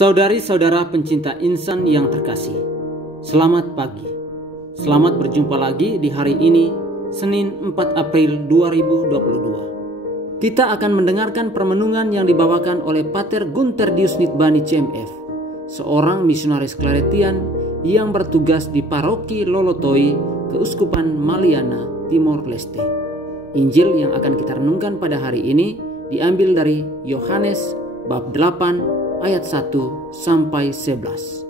Saudari-saudara pencinta insan yang terkasih, selamat pagi. Selamat berjumpa lagi di hari ini, Senin 4 April 2022. Kita akan mendengarkan permenungan yang dibawakan oleh Pater Gunther Diusnitbani CMF, seorang misionaris Claretian yang bertugas di Paroki Lolotoi, Keuskupan Maliana, Timor Leste. Injil yang akan kita renungkan pada hari ini diambil dari Yohanes bab 8 ayat 1 sampai 11.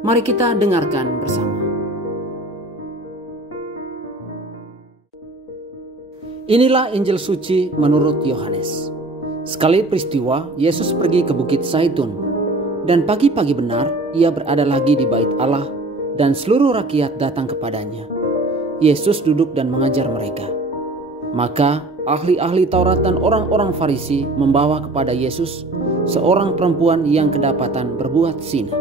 Mari kita dengarkan bersama. Inilah Injil suci menurut Yohanes. Sekali peristiwa, Yesus pergi ke Bukit Zaitun, dan pagi-pagi benar ia berada lagi di bait Allah, dan seluruh rakyat datang kepadanya. Yesus duduk dan mengajar mereka. Maka ahli-ahli Taurat dan orang-orang Farisi membawa kepada Yesus seorang perempuan yang kedapatan berbuat zina.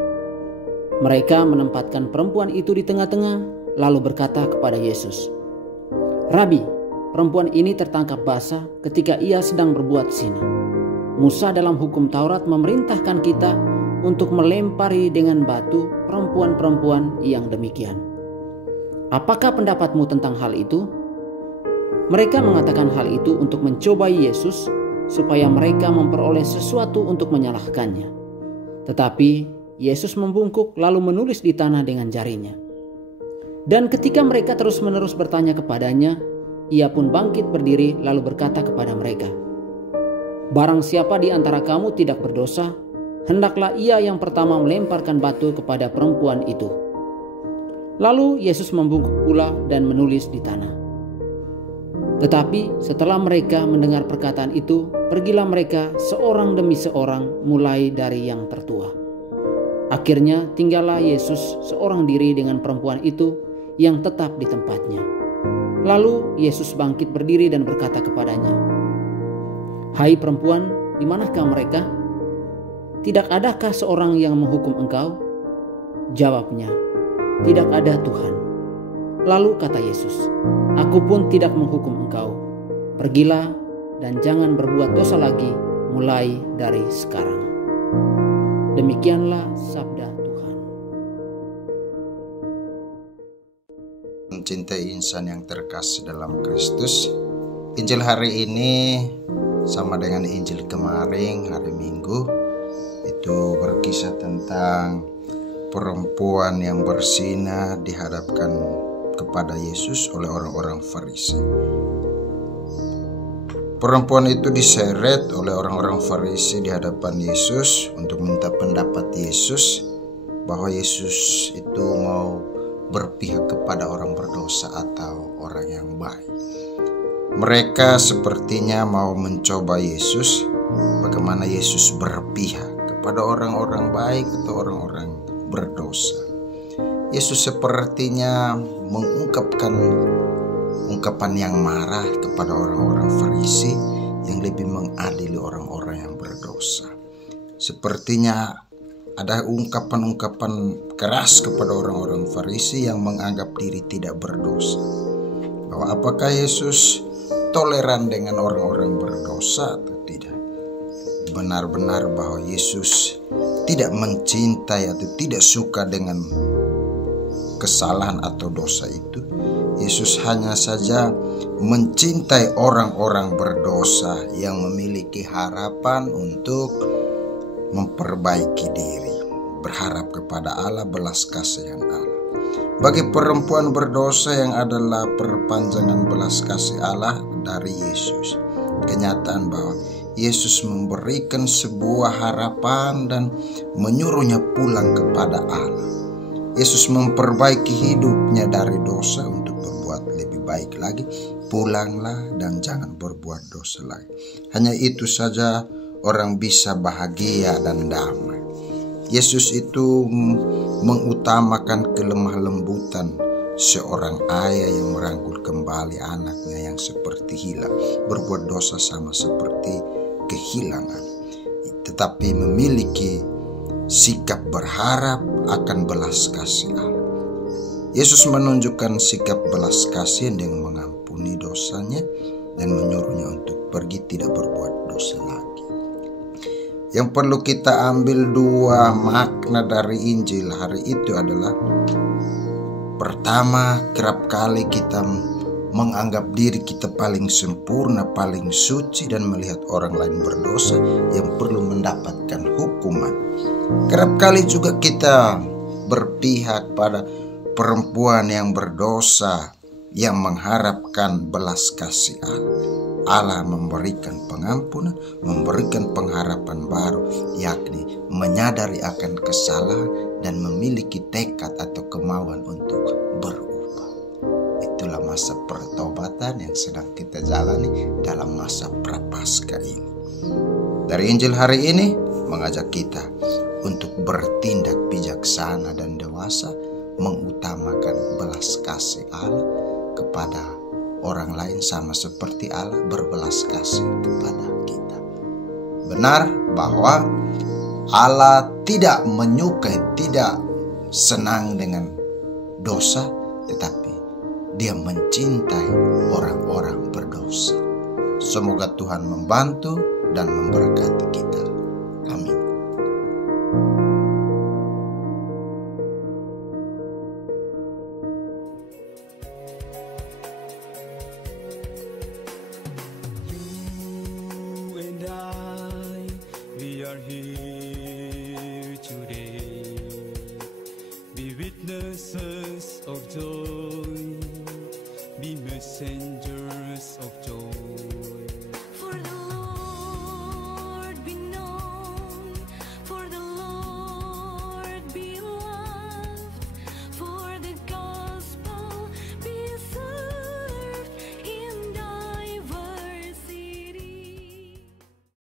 Mereka menempatkan perempuan itu di tengah-tengah, lalu berkata kepada Yesus, "Rabi, perempuan ini tertangkap basah ketika ia sedang berbuat zina. Musa dalam hukum Taurat memerintahkan kita untuk melempari dengan batu perempuan-perempuan yang demikian. Apakah pendapatmu tentang hal itu?" Mereka mengatakan hal itu untuk mencobai Yesus, supaya mereka memperoleh sesuatu untuk menyalahkannya. Tetapi Yesus membungkuk lalu menulis di tanah dengan jarinya. Dan ketika mereka terus-menerus bertanya kepadanya, ia pun bangkit berdiri lalu berkata kepada mereka, "Barang siapa di antara kamu tidak berdosa, hendaklah ia yang pertama melemparkan batu kepada perempuan itu." Lalu Yesus membungkuk pula dan menulis di tanah. Tetapi setelah mereka mendengar perkataan itu, pergilah mereka seorang demi seorang, mulai dari yang tertua. Akhirnya tinggallah Yesus seorang diri dengan perempuan itu yang tetap di tempatnya. Lalu Yesus bangkit berdiri dan berkata kepadanya, "Hai perempuan, di manakah mereka? Tidak adakah seorang yang menghukum engkau?" Jawabnya, "Tidak ada, Tuhan." Lalu kata Yesus, "Aku pun tidak menghukum engkau. Pergilah dan jangan berbuat dosa lagi mulai dari sekarang." Demikianlah sabda Tuhan. Mencintai insan yang terkasih dalam Kristus, Injil hari ini sama dengan Injil kemarin hari Minggu. Itu berkisah tentang perempuan yang berzina dihadapkan kepada Yesus oleh orang-orang Farisi. Perempuan itu diseret oleh orang-orang Farisi di hadapan Yesus untuk minta pendapat Yesus bahwa Yesus itu mau berpihak kepada orang berdosa atau orang yang baik. Mereka sepertinya mau mencoba Yesus, bagaimana Yesus berpihak kepada orang-orang baik atau orang-orang berdosa. Yesus sepertinya mengungkapkan ungkapan yang marah kepada orang-orang Farisi yang lebih mengadili orang-orang yang berdosa. Sepertinya ada ungkapan-ungkapan keras kepada orang-orang Farisi yang menganggap diri tidak berdosa. Bahwa apakah Yesus toleran dengan orang-orang berdosa atau tidak? Benar-benar bahwa Yesus tidak mencintai atau tidak suka dengan kesalahan atau dosa itu. Yesus hanya saja mencintai orang-orang berdosa yang memiliki harapan untuk memperbaiki diri, berharap kepada Allah, belas kasihan Allah. Bagi perempuan berdosa yang adalah perpanjangan belas kasih Allah dari Yesus, kenyataan bahwa Yesus memberikan sebuah harapan dan menyuruhnya pulang kepada Allah. Yesus memperbaiki hidupnya dari dosa untuk berbuat lebih baik lagi. Pulanglah dan jangan berbuat dosa lagi. Hanya itu saja orang bisa bahagia dan damai. Yesus itu mengutamakan kelemah lembutan seorang ayah yang merangkul kembali anaknya yang seperti hilang. Berbuat dosa sama seperti kehilangan, tetapi memiliki sikap berharap akan belas kasih Allah. Yesus menunjukkan sikap belas kasih dengan mengampuni dosanya dan menyuruhnya untuk pergi tidak berbuat dosa lagi. Yang perlu kita ambil dua makna dari Injil hari itu adalah, pertama, kerap kali kita menganggap diri kita paling sempurna, paling suci, dan melihat orang lain berdosa yang perlu mendapatkan hukuman. Kerap kali juga kita berpihak pada perempuan yang berdosa yang mengharapkan belas kasih Allah. Allah memberikan pengampunan, memberikan pengharapan baru, yakni menyadari akan kesalahan dan memiliki tekad atau kemauan untuk berubah. Itulah masa pertobatan yang sedang kita jalani dalam masa Prapaskah ini. Dari Injil hari ini mengajak kita untuk bertindak bijaksana dan dewasa, mengutamakan belas kasih Allah kepada orang lain sama seperti Allah berbelas kasih kepada kita. Benar bahwa Allah tidak menyukai, tidak senang dengan dosa, tetapi Dia mencintai orang-orang berdosa. Semoga Tuhan membantu dan memberkati kita. Amin. We are here today, be witnesses of joy, be messengers of joy.